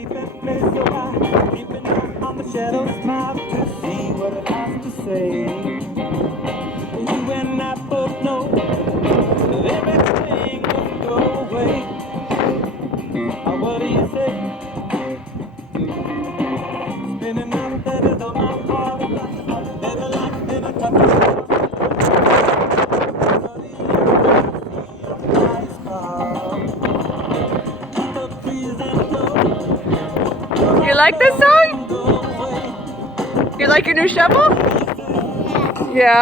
keep that place so high, keeping out on the shadows, smile to see what it has to say. You and I both know that everything will go away. What do you say? Spinning out that is on my heart, better life than a touch. You like this song? You like your new shovel? Yeah.